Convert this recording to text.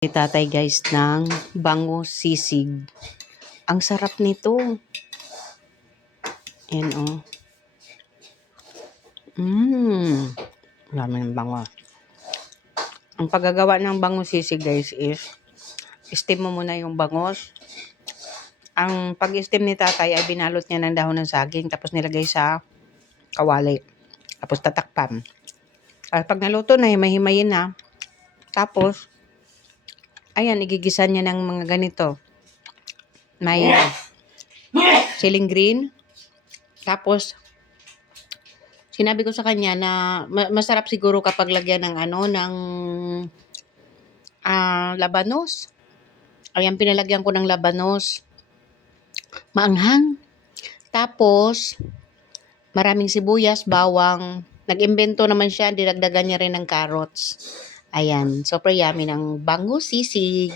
Ni tatay guys ng bango sisig. Ang sarap nito. Ayan oh. Dami ng bango. Ang paggagawa ng bango sisig guys is steam mo muna yung bangos. Ang pag-steam ni tatay ay binalot niya ng dahon ng saging tapos nilagay sa kawali. Tapos tatakpan. At pag naluto na, himay-himayin na. Tapos, ayan, igigisa niya ng mga ganito. May siling green. Tapos, sinabi ko sa kanya na masarap siguro kapag lagyan ng labanos. Ayan, pinalagyan ko ng labanos. Maanghang. Tapos, maraming sibuyas, bawang. Nag-imbento naman siya, dinagdagan niya rin ng carrots. Ayan, super yummy ng bango sisig.